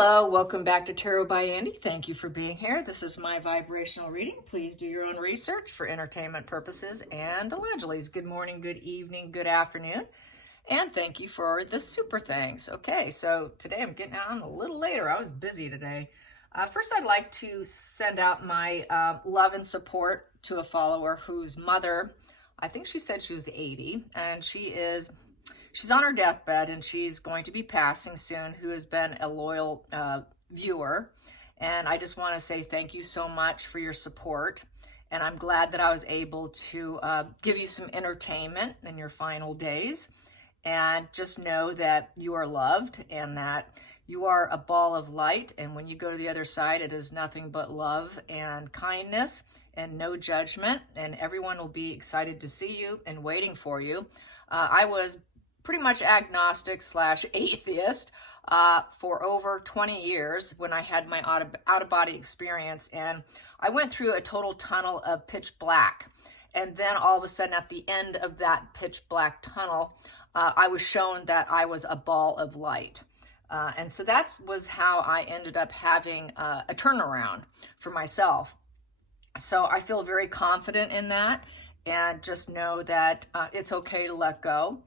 Hello, welcome back to Tarot by Andy. Thank you for being here. This is my vibrational reading. Please do your own research for entertainment purposes and allegedly. Good morning, good evening, good afternoon. And thank you for the super thanks. Okay, so today I'm getting on a little later. I was busy today. First, I'd like to send out my love and support to a follower whose mother, I think she said she was 80, and she's on her deathbed and she's going to be passing soon, who has been a loyal viewer. And I just want to say thank you so much for your support. And I'm glad that I was able to give you some entertainment in your final days. And just know that you are loved and that you are a ball of light. And when you go to the other side, it is nothing but love and kindness and no judgment. And everyone will be excited to see you and waiting for you. I was pretty much agnostic / atheist for over 20 years when I had my out-of-body experience. And I went through a total tunnel of pitch black. And then all of a sudden at the end of that pitch black tunnel, I was shown that I was a ball of light. And so that was how I ended up having a turnaround for myself. So I feel very confident in that, and just know that it's okay to let go.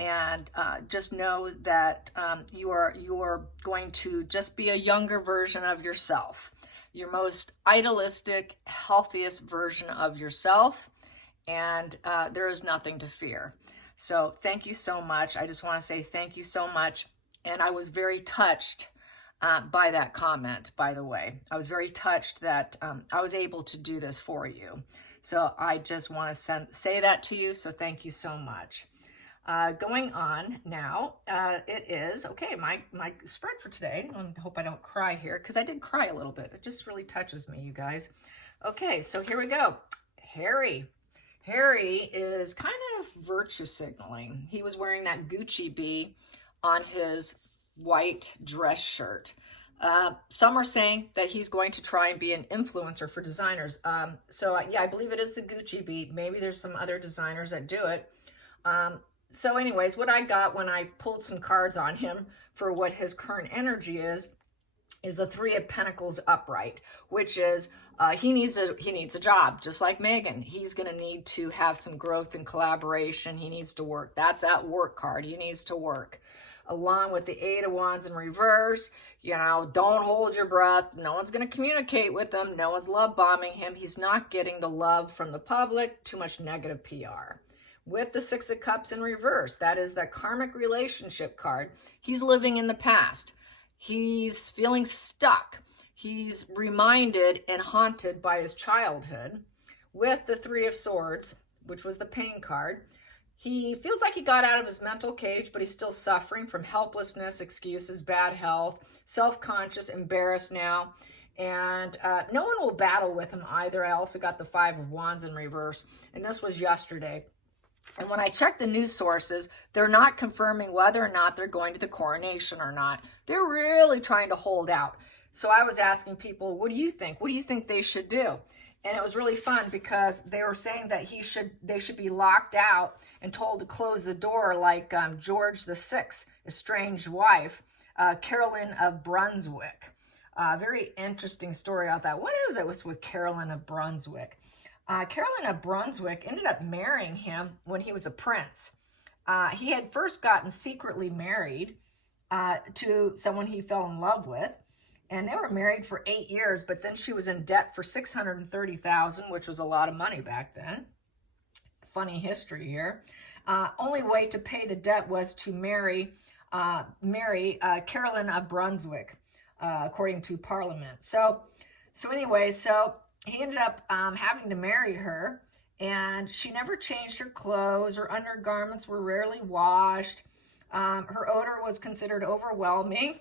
And just know that you are going to just be a younger version of yourself, your most idealistic, healthiest version of yourself, and there is nothing to fear. So thank you so much. I just want to say thank you so much. And I was very touched by that comment, by the way. I was very touched that I was able to do this for you. So I just want to say that to you. So thank you so much. Going on now, it is, okay, my spread for today, I hope I don't cry here, because I did cry a little bit. It just really touches me, you guys. Okay, so here we go. Harry. Harry is kind of virtue signaling. He was wearing that Gucci bee on his white dress shirt. Some are saying that he's going to try and be an influencer for designers. So yeah, I believe it is the Gucci bee. Maybe there's some other designers that do it. So anyways, what I got when I pulled some cards on him for what his current energy is the Three of Pentacles upright, which is he needs a job, just like Megan. He's going to need to have some growth and collaboration. He needs to work. That's that work card. He needs to work. Along with the Eight of Wands in reverse, you know, don't hold your breath. No one's going to communicate with him. No one's love bombing him. He's not getting the love from the public. Too much negative PR. With the Six of Cups in reverse, that is the karmic relationship card. He's living in the past. He's feeling stuck. He's reminded and haunted by his childhood. With the Three of Swords, which was the pain card, he feels like he got out of his mental cage, but he's still suffering from helplessness, excuses, bad health, self-conscious, embarrassed now. And no one will battle with him either. I also got the Five of Wands in reverse, and this was yesterday. And when I check the news sources, they're not confirming whether or not they're going to the coronation or not. They're really trying to hold out. So I was asking people, what do you think? What do you think they should do? And it was really fun because they were saying that they should be locked out and told to close the door like George VI, estranged wife, Carolyn of Brunswick. Very interesting story out that. What is it with Carolyn of Brunswick? Carolyn of Brunswick ended up marrying him when he was a prince. He had first gotten secretly married to someone he fell in love with, and they were married for 8 years, but then she was in debt for $630,000, which was a lot of money back then. Funny history here. Only way to pay the debt was to marry Carolyn of Brunswick, according to Parliament. So anyway, he ended up having to marry her, and she never changed her clothes. Her undergarments were rarely washed. Her odor was considered overwhelming.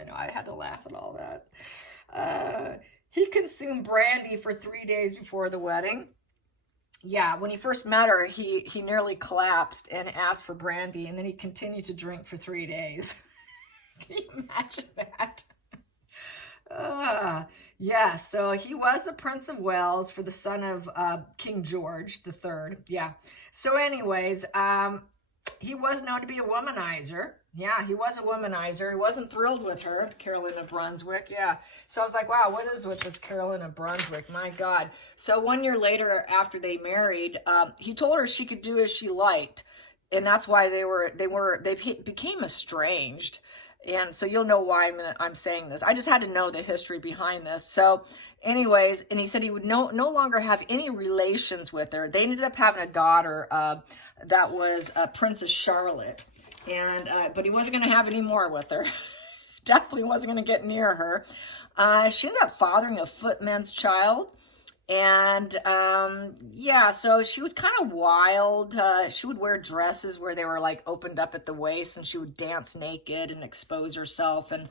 I know, I had to laugh at all that. He consumed brandy for 3 days before the wedding. Yeah, when he first met her, he nearly collapsed and asked for brandy, and then he continued to drink for 3 days. Can you imagine that? Yeah, so he was the Prince of Wales for the son of King George III. Yeah. So anyways, he was known to be a womanizer. Yeah, he was a womanizer. He wasn't thrilled with her, Carolyn of Brunswick. Yeah. So I was like, wow, what is with this Carolyn of Brunswick? My God. So 1 year later, after they married, he told her she could do as she liked. And that's why they became estranged. And so you'll know why I'm saying this. I just had to know the history behind this. So anyways, and he said he would no longer have any relations with her. They ended up having a daughter that was Princess Charlotte. And but he wasn't going to have any more with her. Definitely wasn't going to get near her. She ended up fathering a footman's child. And yeah, so she was kind of wild. She would wear dresses where they were like opened up at the waist, and she would dance naked and expose herself. And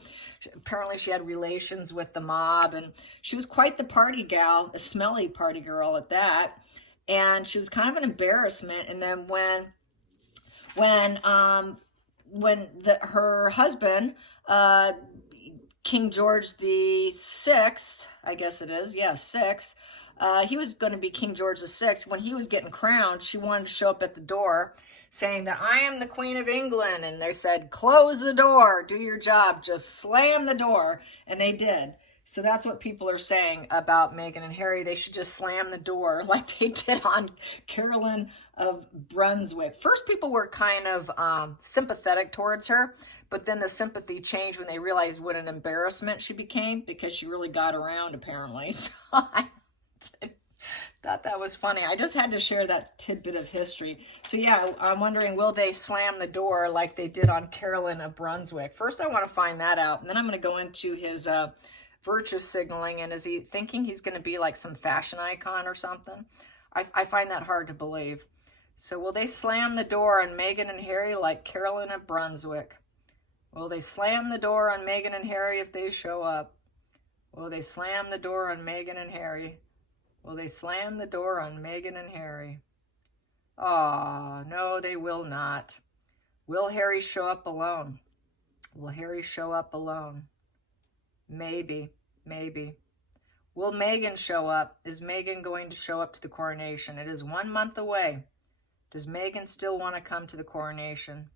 apparently she had relations with the mob, and she was quite the party gal, a smelly party girl at that. And she was kind of an embarrassment. And then her husband, King George the Sixth, I guess it is, yeah, sixth. He was going to be King George VI. When he was getting crowned, she wanted to show up at the door saying that I am the Queen of England. And they said, close the door, do your job, just slam the door. And they did. So that's what people are saying about Meghan and Harry. They should just slam the door like they did on Carolyn of Brunswick. First, people were kind of sympathetic towards her, but then the sympathy changed when they realized what an embarrassment she became, because she really got around, apparently. So I thought that was funny. I just had to share that tidbit of history. So yeah, I'm wondering, will they slam the door like they did on Carolyn of Brunswick? First, I want to find that out, and then I'm going to go into his virtue signaling. And is he thinking he's going to be like some fashion icon or something? I find that hard to believe. So will they slam the door on Meghan and Harry like Carolyn of Brunswick? Will they slam the door on Meghan and Harry if they show up? Will they slam the door on Meghan and Harry? Will they slam the door on Meghan and Harry? Oh, no, they will not. Will Harry show up alone? Will Harry show up alone? Maybe, maybe. Will Meghan show up? Is Meghan going to show up to the coronation? It is 1 month away. Does Meghan still want to come to the coronation?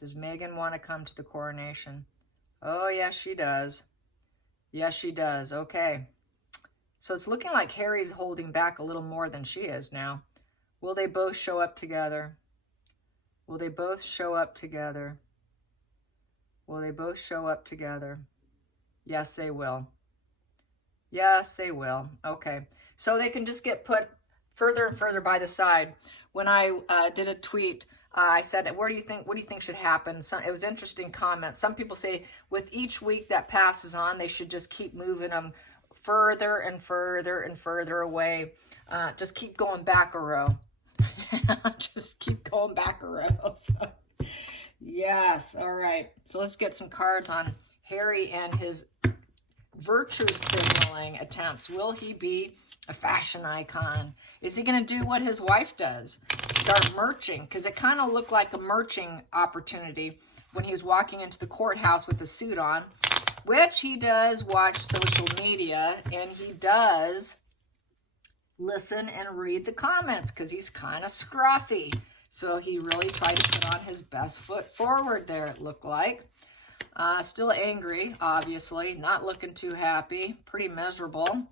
Does Meghan want to come to the coronation? Oh, yes, she does. Yes, she does. Okay. So it's looking like Harry's holding back a little more than she is now. Will they both show up together? Will they both show up together? Will they both show up together? Yes, they will. Yes, they will. Okay. So they can just get put further and further by the side. When I did a tweet, I said, what do you think should happen? It was interesting comments. Some people say with each week that passes on, they should just keep moving them further and further and further away. Just keep going back a row. Just keep going back a row. So, yes. All right. So let's get some cards on Harry and his virtue signaling attempts. Will he be a fashion icon? Is he going to do what his wife does? Start merching? Because it kind of looked like a merching opportunity when he was walking into the courthouse with a suit on, which he does watch social media, and he does listen and read the comments because he's kind of scruffy. So he really tried to put on his best foot forward there, it looked like. Still angry, obviously. Not looking too happy. Pretty miserable.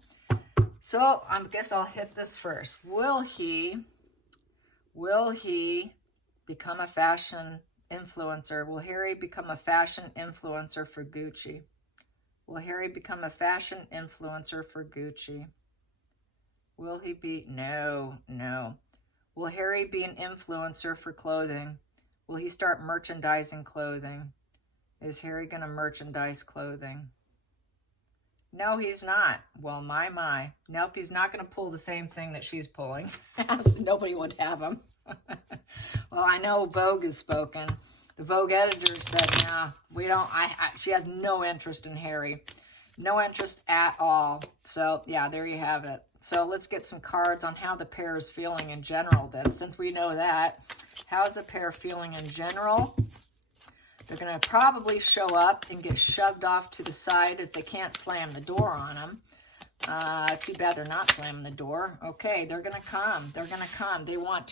So I guess I'll hit this first. Will he become a fashion influencer? Will Harry become a fashion influencer for Gucci? Will Harry become a fashion influencer for Gucci? Will he be? No, no. Will Harry be an influencer for clothing? Will he start merchandising clothing? Is Harry going to merchandise clothing? No, he's not. Well, my. Nope, he's not going to pull the same thing that she's pulling. Nobody would have him. Well, I know Vogue has spoken. The Vogue editor said, nah, we don't. She has no interest in Harry. No interest at all. So, yeah, there you have it. So let's get some cards on how the pair is feeling in general then. Since we know that, how's the pair feeling in general? They're going to probably show up and get shoved off to the side if they can't slam the door on them. Too bad they're not slamming the door. Okay, they're going to come. They're going to come. They want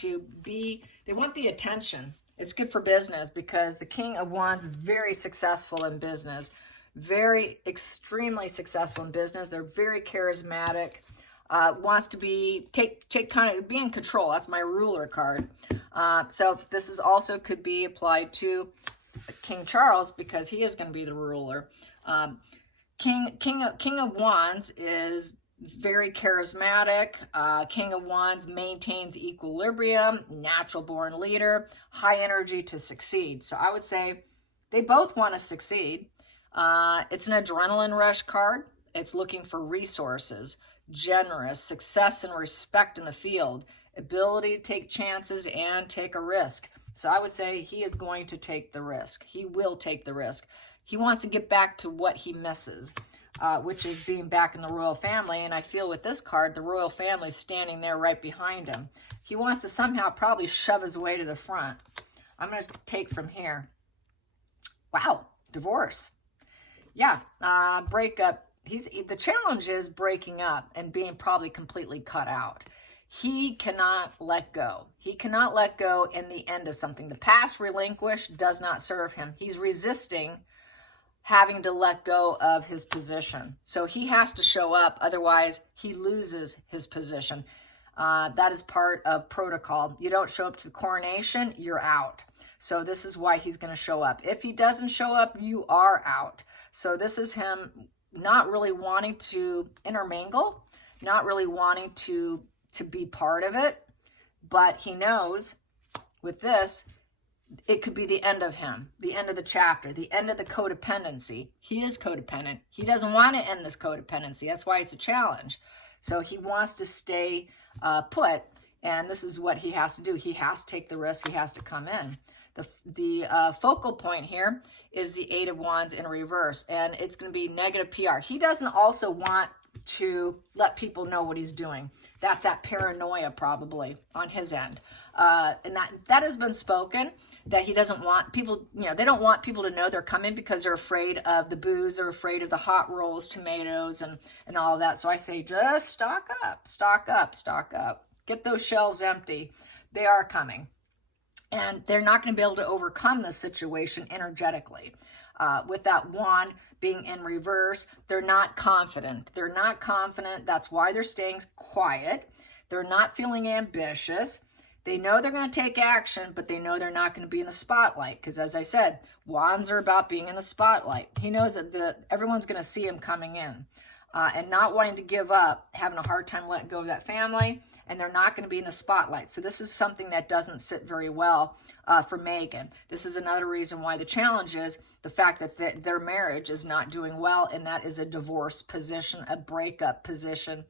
the attention. It's good for business because the King of Wands is very successful in business. Very extremely successful in business. They're very charismatic. Wants to be kind of be in control. That's my ruler card. So this is also could be applied to King Charles because he is going to be the ruler. King of Wands is very charismatic. King of Wands maintains equilibrium, natural born leader, high energy to succeed. So I would say they both want to succeed. It's an adrenaline rush card. It's looking for resources, generous, success and respect in the field, ability to take chances and take a risk. So I would say he is going to take the risk. He will take the risk. He wants to get back to what he misses, which is being back in the royal family. And I feel with this card, the royal family is standing there right behind him. He wants to somehow probably shove his way to the front. I'm going to take from here. Wow, divorce. Yeah, breakup. The challenge is breaking up and being probably completely cut out. He cannot let go. He cannot let go in the end of something. The past relinquished does not serve him. He's resisting having to let go of his position. So he has to show up, otherwise he loses his position. That is part of protocol. You don't show up to the coronation, you're out. So this is why he's going to show up. If he doesn't show up, you are out. So this is him not really wanting to intermingle, not really wanting to be part of it, but he knows with this, it could be the end of him, the end of the chapter, the end of the codependency. He is codependent. He doesn't want to end this codependency. That's why it's a challenge. So he wants to stay put, and this is what he has to do. He has to take the risk. He has to come in. The focal point here is the Eight of Wands in reverse, and it's going to be negative PR. He doesn't also want to let people know what he's doing. That's that paranoia probably on his end. And that has been spoken, that he doesn't want people, they don't want people to know they're coming because they're afraid of the booze, they're afraid of the hot rolls, tomatoes, and all of that. So I say, just stock up, stock up, stock up. Get those shelves empty. They are coming. And they're not going to be able to overcome this situation energetically. With that wand being in reverse, they're not confident. They're not confident. That's why they're staying quiet. They're not feeling ambitious. They know they're going to take action, but they know they're not going to be in the spotlight. Because as I said, wands are about being in the spotlight. He knows that everyone's going to see him coming in. And not wanting to give up, having a hard time letting go of that family, and they're not going to be in the spotlight. So this is something that doesn't sit very well for Megan. This is another reason why the challenge is the fact that their marriage is not doing well, and that is a divorce position, a breakup position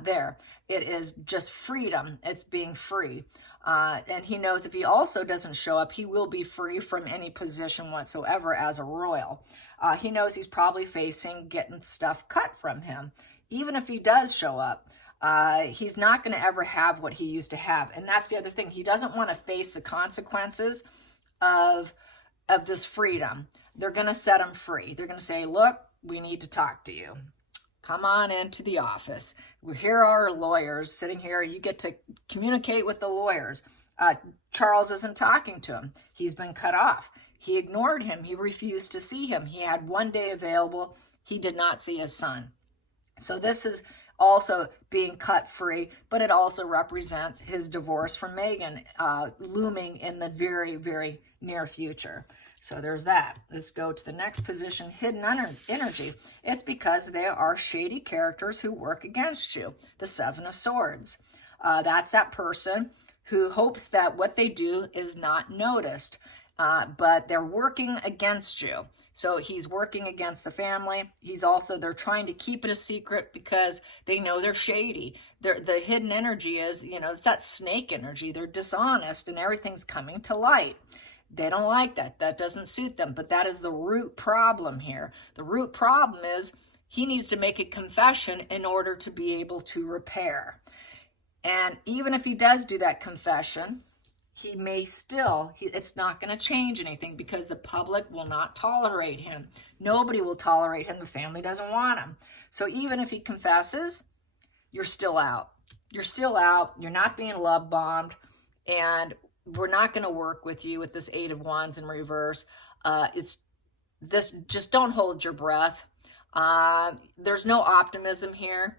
there. It is just freedom. It's being free. And he knows if he also doesn't show up, he will be free from any position whatsoever as a royal. He knows he's probably facing getting stuff cut from him. Even if he does show up, he's not going to ever have what he used to have. And that's the other thing. He doesn't want to face the consequences of this freedom. They're going to set him free. They're going to say, look, we need to talk to you. Come on into the office. Here are our lawyers sitting here. You get to communicate with the lawyers. Charles isn't talking to him. He's been cut off. He ignored him. He refused to see him. He had one day available. He did not see his son. So this is also being cut free, but it also represents his divorce from Megan looming in the very, very near future. So there's that. Let's go to the next position, hidden energy. It's because there are shady characters who work against you. The Seven of Swords. That's that person who hopes that what they do is not noticed. But they're working against you. So he's working against the family. They're trying to keep it a secret because they know they're shady. The hidden energy is, it's that snake energy. They're dishonest and everything's coming to light. They don't like that. That doesn't suit them. But that is the root problem here. The root problem is he needs to make a confession in order to be able to repair. And even if he does do that confession, he may still, it's not going to change anything because the public will not tolerate him. Nobody will tolerate him. The family doesn't want him. So even if he confesses, you're still out. You're still out. You're not being love bombed. And we're not going to work with you with this Eight of Wands in reverse. Just don't hold your breath. There's no optimism here.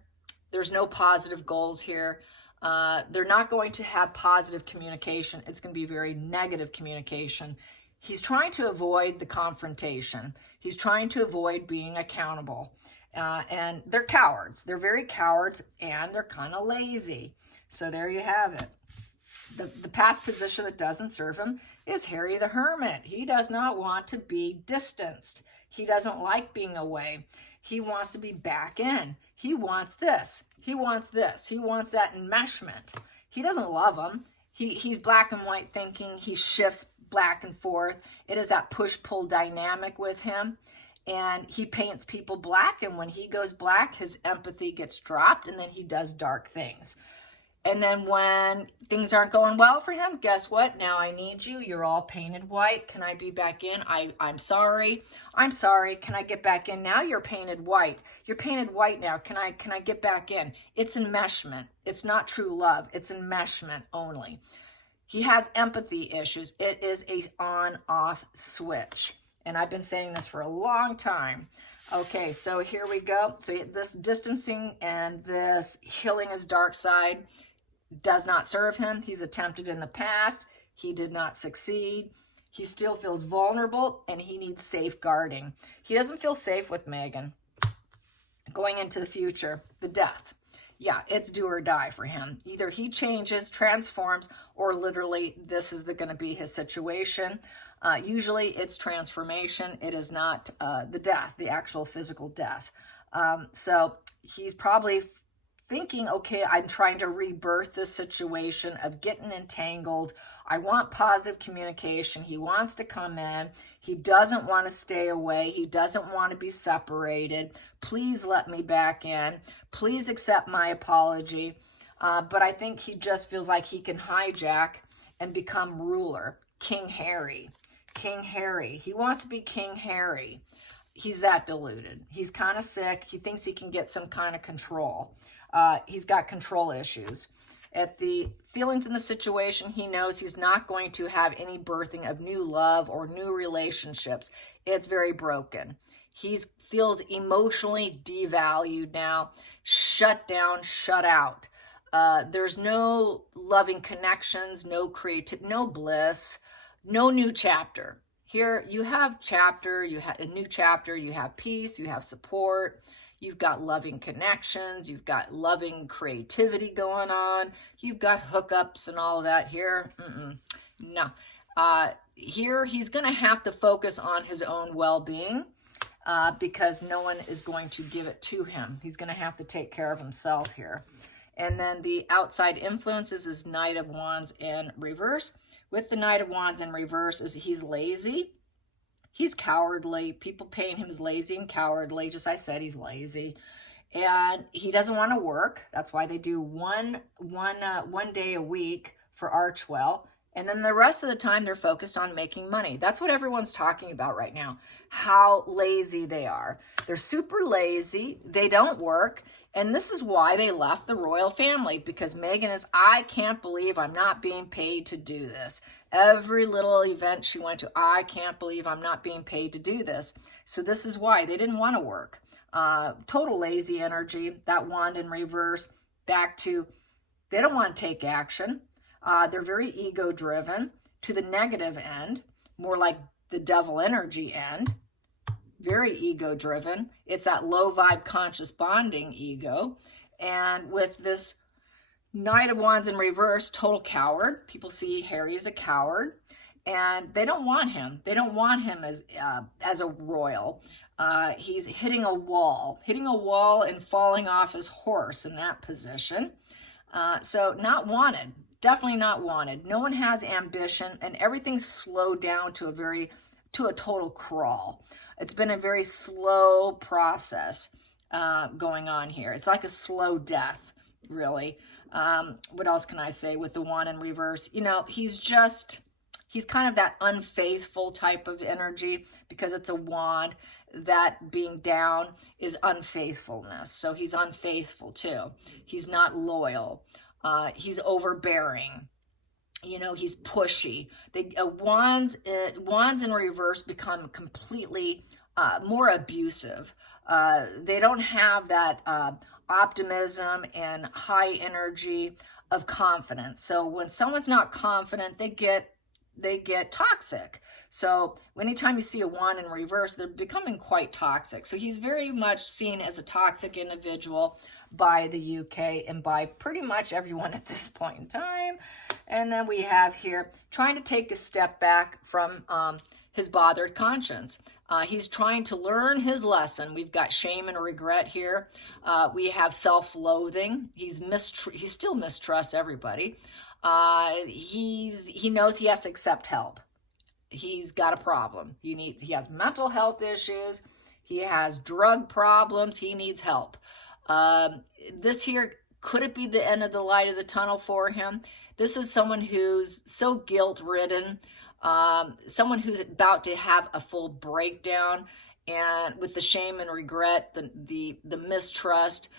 There's no positive goals here. They're not going to have positive communication. It's going to be very negative communication. He's trying to avoid the confrontation. He's trying to avoid being accountable. And they're cowards. They're very cowards, and they're kind of lazy. So there you have it. The past position that doesn't serve him is Harry the Hermit. He does not want to be distanced. He doesn't like being away. He wants to be back in. He wants this. He wants this. He wants that enmeshment. He doesn't love them. He's black and white thinking. He shifts back and forth. It is that push-pull dynamic with him. And he paints people black. And when he goes black, his empathy gets dropped. And then he does dark things. And then when things aren't going well for him, guess what? Now I need you. You're all painted white. Can I be back in? I'm sorry. I'm sorry. Can I get back in now? You're painted white. You're painted white now. Can I get back in? It's enmeshment. It's not true love. It's enmeshment only. He has empathy issues. It is a on-off switch. And I've been saying this for a long time. Okay, so here we go. So this distancing and this healing his dark side does not serve him. He's attempted in the past. He did not succeed. He still feels vulnerable, and he needs safeguarding. He doesn't feel safe with Megan. Going into the future, the death. Yeah, it's do or die for him. Either he changes, transforms, or literally this is going to be his situation. Usually it's transformation. It is not the death, the actual physical death. So he's probably thinking, okay, I'm trying to rebirth this situation of getting entangled. I want positive communication. He wants to come in. He doesn't want to stay away. He doesn't want to be separated. Please let me back in. Please accept my apology. But I think he just feels like he can hijack and become ruler. King Harry. King Harry. He wants to be King Harry. He's that deluded. He's kind of sick. He thinks he can get some kind of control. He's got control issues. At the feelings in the situation, he knows he's not going to have any birthing of new love or new relationships. It's very broken. He feels emotionally devalued now, shut down, shut out. There's no loving connections, no creativity, no bliss, no new chapter. Here you have chapter, you have a new chapter, you have peace, you have support. You've got loving connections. You've got loving creativity going on. You've got hookups and all of that here. No. Here, he's going to have to focus on his own well-being because no one is going to give it to him. He's going to have to take care of himself here. And then the outside influences is Knight of Wands in reverse. With the Knight of Wands in reverse, is he's lazy. He's cowardly. People paint him as lazy and cowardly. Just I said, he's lazy. And he doesn't want to work. That's why they do one day a week for Archwell. And then the rest of the time, they're focused on making money. That's what everyone's talking about right now, how lazy they are. They're super lazy. They don't work. And this is why they left the royal family, because Meghan is, I can't believe I'm not being paid to do this. Every little event she went to, I can't believe I'm not being paid to do this. So this is why they didn't want to work. Total lazy energy, that wand in reverse, back to, they don't want to take action. They're very ego-driven to the negative end, more like the devil energy end. Very ego-driven. It's that low-vibe conscious bonding ego. And with this Knight of Wands in reverse, total coward. People see Harry as a coward, and they don't want him. They don't want him as a royal. He's hitting a wall and falling off his horse in that position. So not wanted. Definitely not wanted. No one has ambition, and everything's slowed down to a total crawl. It's been a very slow process going on here. It's like a slow death, really. What else can I say with the wand in reverse? You know, he's kind of that unfaithful type of energy because it's a wand. That being down is unfaithfulness. So he's unfaithful too. He's not loyal. He's overbearing. You know, he's pushy. Wands in reverse become completely more abusive. They don't have that optimism and high energy of confidence. So when someone's not confident, they get toxic. So anytime you see a wand in reverse, they're becoming quite toxic. So he's very much seen as a toxic individual by the UK and by pretty much everyone at this point in time. And then we have here trying to take a step back from his bothered conscience. He's trying to learn his lesson. We've got shame and regret here. We have self-loathing. He still mistrusts everybody. He knows he has to accept help. He's got a problem. He has mental health issues. He has drug problems. He needs help. This here, could it be the end of the light of the tunnel for him? This is someone who's so guilt-ridden, someone who's about to have a full breakdown, and with the shame and regret, the mistrust,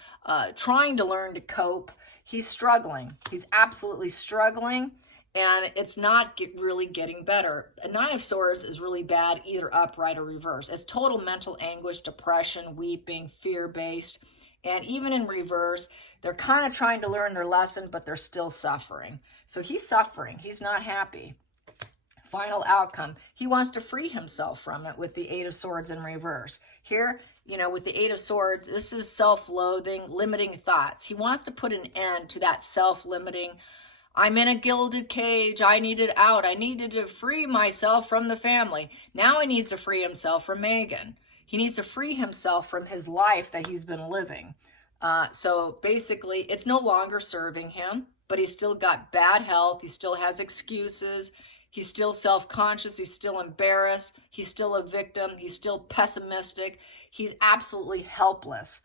trying to learn to cope. He's struggling. He's absolutely struggling, and it's not really getting better. A Nine of Swords is really bad, either upright or reverse. It's total mental anguish, depression, weeping, fear-based. And even in reverse, they're kind of trying to learn their lesson, but they're still suffering. So he's suffering. He's not happy. Final outcome. He wants to free himself from it with the Eight of Swords in reverse. Here, you know, with the Eight of Swords, this is self-loathing, limiting thoughts. He wants to put an end to that self-limiting, I'm in a gilded cage, I needed out, I needed to free myself from the family. Now he needs to free himself from Megan. He needs to free himself from his life that he's been living. So basically, it's no longer serving him, but he's still got bad health. He still has excuses. He's still self-conscious. He's still embarrassed. He's still a victim. He's still pessimistic. He's absolutely helpless.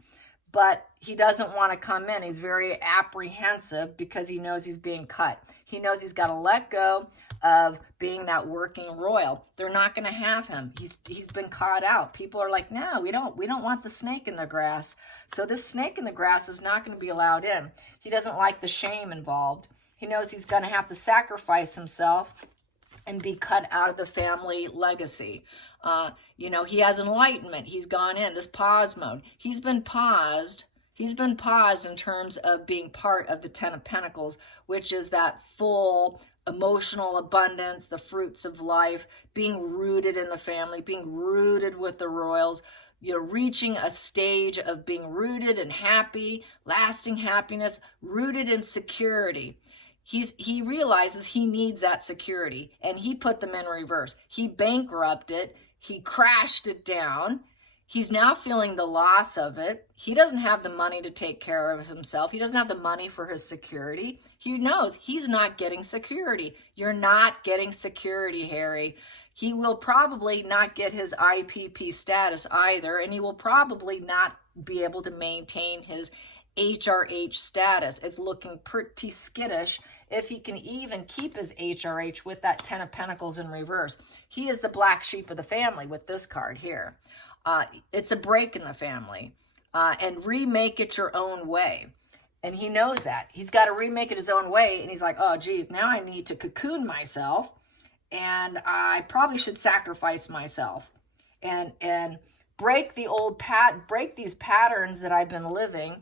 But he doesn't want to come in. He's very apprehensive because he knows he's being cut. He knows he's got to let go of being that working royal. They're not going to have him. He's been caught out. People are like, no, we don't want the snake in the grass. So this snake in the grass is not going to be allowed in. He doesn't like the shame involved. He knows he's going to have to sacrifice himself and be cut out of the family legacy. You know, he has enlightenment. He's gone in this pause mode. He's been paused. He's been paused in terms of being part of the Ten of Pentacles, which is that full emotional abundance, the fruits of life, being rooted in the family, being rooted with the royals, you know, reaching a stage of being rooted in happy, lasting happiness, rooted in security. He realizes he needs that security, and he put them in reverse. He bankrupted, he crashed it down. He's now feeling the loss of it. He doesn't have the money to take care of himself. He doesn't have the money for his security. He knows he's not getting security. You're not getting security, Harry. He will probably not get his IPP status either, and he will probably not be able to maintain his HRH status. It's looking pretty skittish if he can even keep his HRH with that Ten of Pentacles in reverse. He is the black sheep of the family with this card here. It's a break in the family, and remake it your own way. And he knows that. He's got to remake it his own way, and he's like, oh, geez, now I need to cocoon myself, and I probably should sacrifice myself and break these patterns that I've been living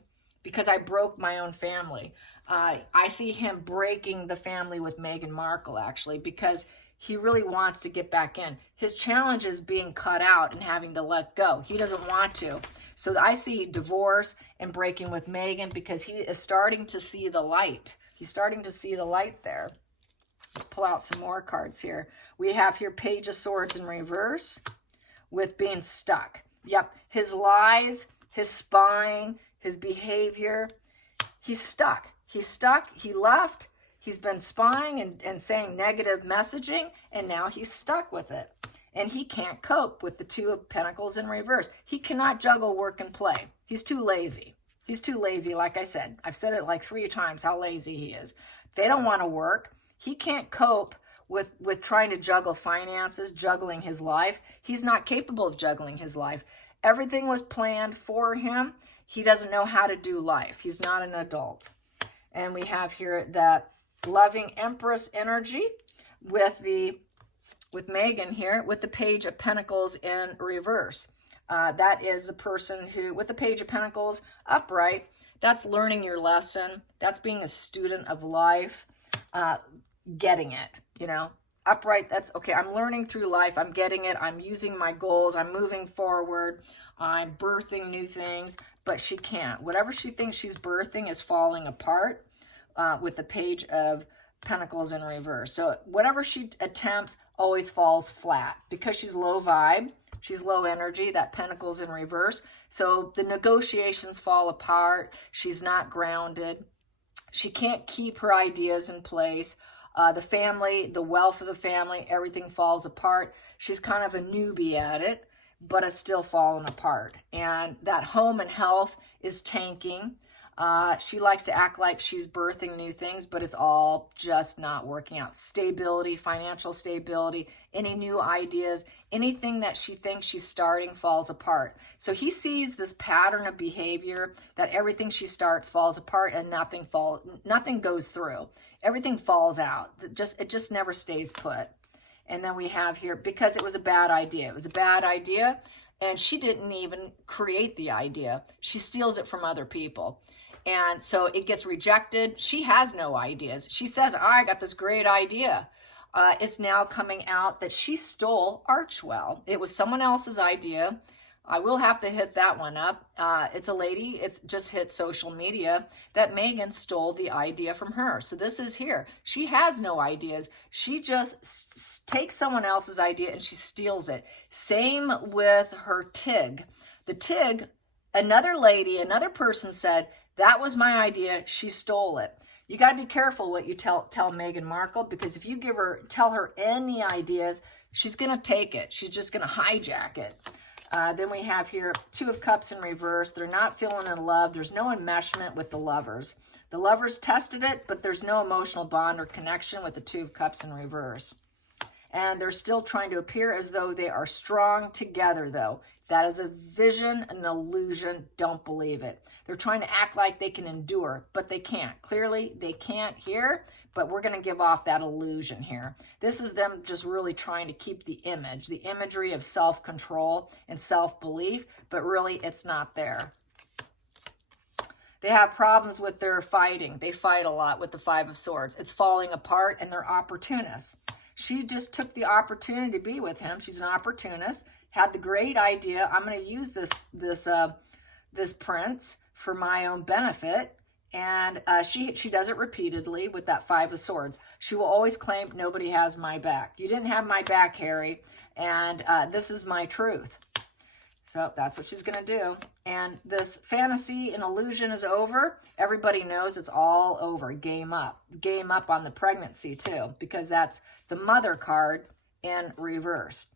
because I broke my own family. I see him breaking the family with Meghan Markle, actually, because he really wants to get back in. His challenge is being cut out and having to let go. He doesn't want to. So I see divorce and breaking with Meghan because he is starting to see the light. He's starting to see the light there. Let's pull out some more cards here. We have here Page of Swords in reverse with being stuck. Yep, his lies, his spine, his behavior, he's stuck. He's stuck. He left. He's been spying and saying negative messaging, and now he's stuck with it. And he can't cope with the Two of Pentacles in reverse. He cannot juggle work and play. He's too lazy. He's too lazy, like I said. I've said it like 3 times how lazy he is. They don't want to work. He can't cope with trying to juggle finances, juggling his life. He's not capable of juggling his life. Everything was planned for him. He doesn't know how to do life. He's not an adult. And we have here that loving Empress energy with Megan here, with the Page of Pentacles in reverse. That is the person who, with the Page of Pentacles upright, that's learning your lesson. That's being a student of life, getting it, you know. Upright, that's okay. I'm learning through life. I'm getting it. I'm using my goals. I'm moving forward. I'm birthing new things, but she can't. Whatever she thinks she's birthing is falling apart with the Page of Pentacles in reverse. So whatever she attempts always falls flat because she's low vibe. She's low energy, that Pentacles in reverse. So the negotiations fall apart. She's not grounded. She can't keep her ideas in place. The family, the wealth of the family, everything falls apart. She's kind of a newbie at it, but it's still falling apart. And that home and health is tanking. She likes to act like she's birthing new things, but it's all just not working out. Stability, financial stability, any new ideas, anything that she thinks she's starting falls apart. So he sees this pattern of behavior that everything she starts falls apart and nothing goes through. Everything falls out. It just never stays put. And then we have here, because it was a bad idea. It was a bad idea, and she didn't even create the idea. She steals it from other people. And so it gets rejected. She has no ideas. She says, oh, I got this great idea. It's now coming out that she stole Archwell. It was someone else's idea. I will have to hit that one up. It's a lady, it's just hit social media, that Megan stole the idea from her. So this is here. She has no ideas. She just takes someone else's idea and she steals it. Same with her TIG. The TIG, another lady, another person said, that was my idea, she stole it. You got to be careful what you tell Meghan Markle, because if you tell her any ideas, she's going to take it. She's just going to hijack it. Then we have here Two of Cups in reverse. They're not feeling in love. There's no enmeshment with the lovers. The lovers tested it, but there's no emotional bond or connection with the Two of Cups in reverse. And they're still trying to appear as though they are strong together, though. That is a vision, an illusion. Don't believe it. They're trying to act like they can endure, but they can't. Clearly, they can't here, but we're going to give off that illusion here. This is them just really trying to keep the image, the imagery of self-control and self-belief, but really it's not there. They have problems with their fighting. They fight a lot with the Five of Swords. It's falling apart, and they're opportunists. She just took the opportunity to be with him. She's an opportunist. Had the great idea. I'm going to use this prince for my own benefit. And she does it repeatedly with that Five of Swords. She will always claim, nobody has my back. You didn't have my back, Harry. And this is my truth. So that's what she's going to do. And this fantasy and illusion is over. Everybody knows it's all over. Game up. Game up on the pregnancy too, because that's the mother card in reverse.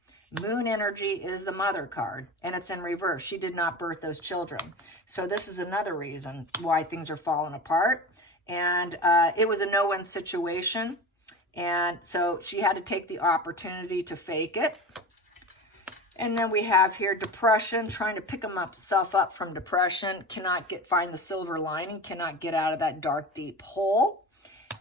Moon energy is the mother card, and it's in reverse. She did not birth those children. So this is another reason why things are falling apart. And it was a no-win situation. And so she had to take the opportunity to fake it. And then we have here depression, trying to pick himself up from depression, cannot find the silver lining, cannot get out of that dark, deep hole.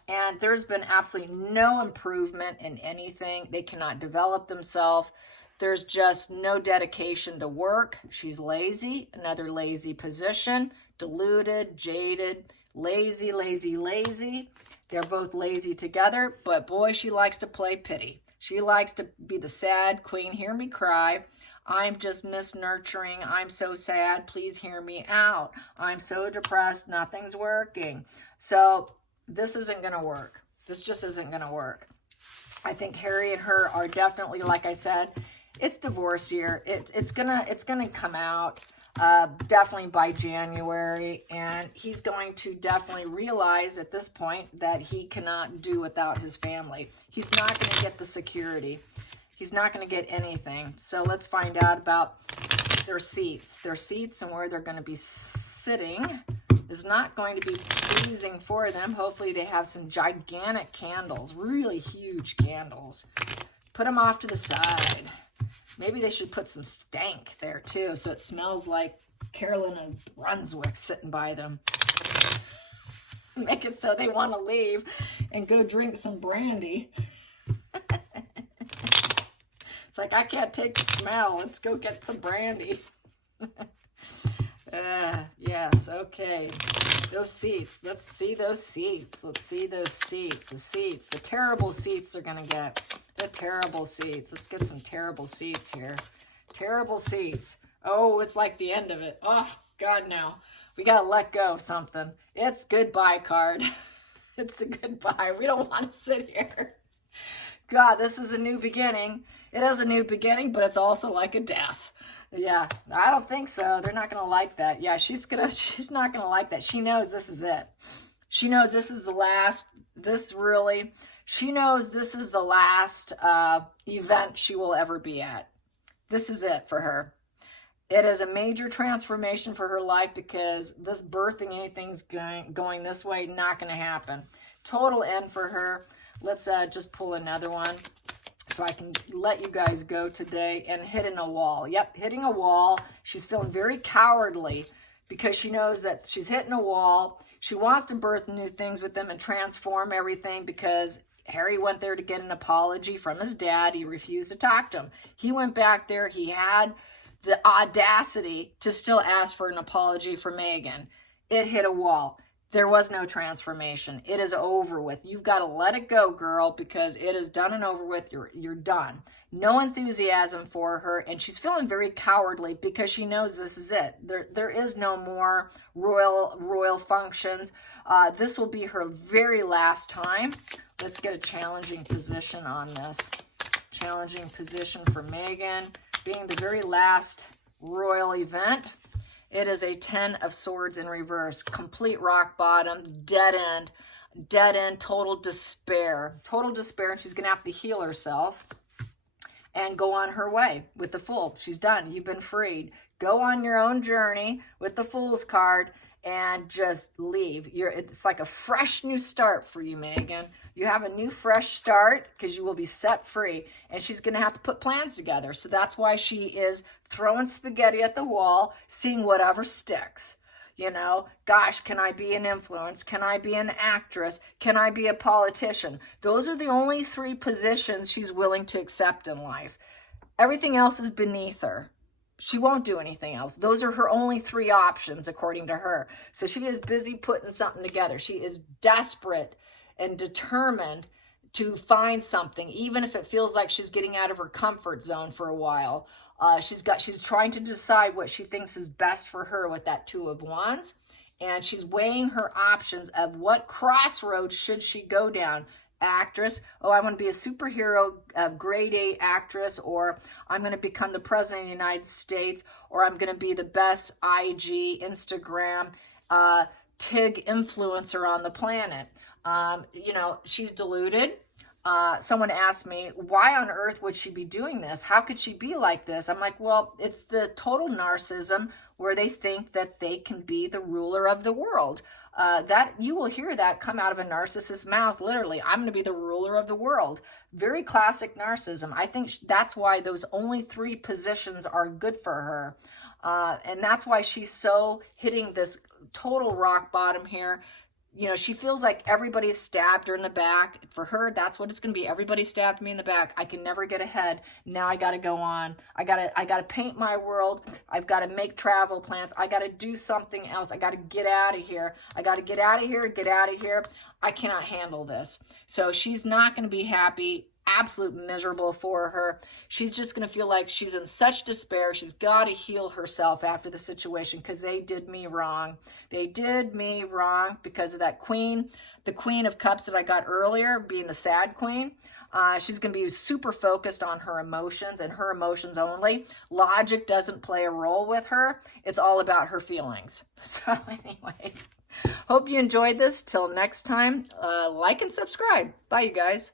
And there's been absolutely no improvement in anything. They cannot develop themselves. There's just no dedication to work. She's lazy, another lazy position, deluded, jaded, lazy, lazy, lazy. They're both lazy together, but boy, she likes to play pity. She likes to be the sad queen, hear me cry. I'm just misnurturing. I'm so sad. Please hear me out. I'm so depressed. Nothing's working. So this isn't going to work. This just isn't going to work. I think Harry and her are definitely, like I said, it's divorce year. It's gonna come out definitely by January, and he's going to definitely realize at this point that he cannot do without his family. He's not going to get the security. He's not going to get anything. So let's find out about their seats. Their seats and where they're going to be sitting is not going to be pleasing for them. Hopefully they have some gigantic candles, really huge candles. Put them off to the side. Maybe they should put some stank there too, so it smells like Carolyn and Brunswick sitting by them. make it so they want to leave and go drink some brandy. It's like, I can't take the smell. Let's go get some brandy. Yes, okay. Those seats. Let's see those seats. Let's see those seats. The seats. The terrible seats they're going to get. The terrible seats. Let's get some terrible seats here. Terrible seats. Oh, it's like the end of it. Oh, God, no. We got to let go of something. It's goodbye card. It's the goodbye. We don't want to sit here. God, this is a new beginning. It is a new beginning, but it's also like a death. Yeah, I don't think so. They're not going to like that. Yeah, she's not going to like that. She knows this is it. She knows this is the last, she knows this is the last event she will ever be at. This is it for her. It is a major transformation for her life because this birthing anything's going this way, not going to happen. Total end for her. Let's just pull another one so I can let you guys go today. And hitting a wall. Yep, hitting a wall. She's feeling very cowardly because she knows that she's hitting a wall. She wants to birth new things with them and transform everything because Harry went there to get an apology from his dad. He refused to talk to him. He went back there. He had the audacity to still ask for an apology from Meghan. It hit a wall. There was no transformation. It is over with. You've got to let it go, girl, because it is done and over with. You're done. No enthusiasm for her, and she's feeling very cowardly because she knows this is it. There is no more royal functions. This will be her very last time. Let's get a challenging position on this. Challenging position for Meghan, being the very last royal event. It is a 10 of Swords in reverse. Complete rock bottom, dead end, total despair. Total despair, and she's going to have to heal herself and go on her way with the Fool. She's done. You've been freed. Go on your own journey with the Fool's card and just leave. It's like a fresh new start for you, Meghan. You have a new fresh start because you will be set free. And she's going to have to put plans together. So that's why she is throwing spaghetti at the wall, seeing whatever sticks. You know, gosh, can I be an influence? Can I be an actress? Can I be a politician? Those are the only 3 positions she's willing to accept in life. Everything else is beneath her. She won't do anything else. Those are her only 3 options, according to her. So she is busy putting something together. She is desperate and determined to find something, even if it feels like she's getting out of her comfort zone for a while. She's trying to decide what she thinks is best for her with that 2 of Wands. And she's weighing her options of what crossroads should she go down. Actress, oh, I want to be a superhero, grade A actress, or I'm going to become the president of the United States, or I'm going to be the best IG, Instagram, TIG influencer on the planet. You know, she's deluded. Someone asked me, why on earth would she be doing this? How could she be like this? I'm like, well, it's the total narcissism where they think that they can be the ruler of the world. That you will hear that come out of a narcissist's mouth, literally. I'm going to be the ruler of the world. Very classic narcissism. I think that's why those only 3 positions are good for her. And that's why she's so hitting this total rock bottom here. You know, she feels like everybody's stabbed her in the back. For her, that's what it's going to be. Everybody stabbed me in the back. I can never get ahead. Now I got to go on. I got to paint my world. I've got to make travel plans. I got to do something else. I got to get out of here. I got to get out of here, get out of here. I cannot handle this. So she's not going to be happy. Absolute miserable for her. She's just going to feel like she's in such despair. She's got to heal herself after the situation because they did me wrong. They did me wrong because of that queen, the Queen of Cups that I got earlier, being the sad queen. She's going to be super focused on her emotions and her emotions only. Logic doesn't play a role with her. It's all about her feelings. So anyways, hope you enjoyed this. Till next time, like and subscribe. Bye, you guys.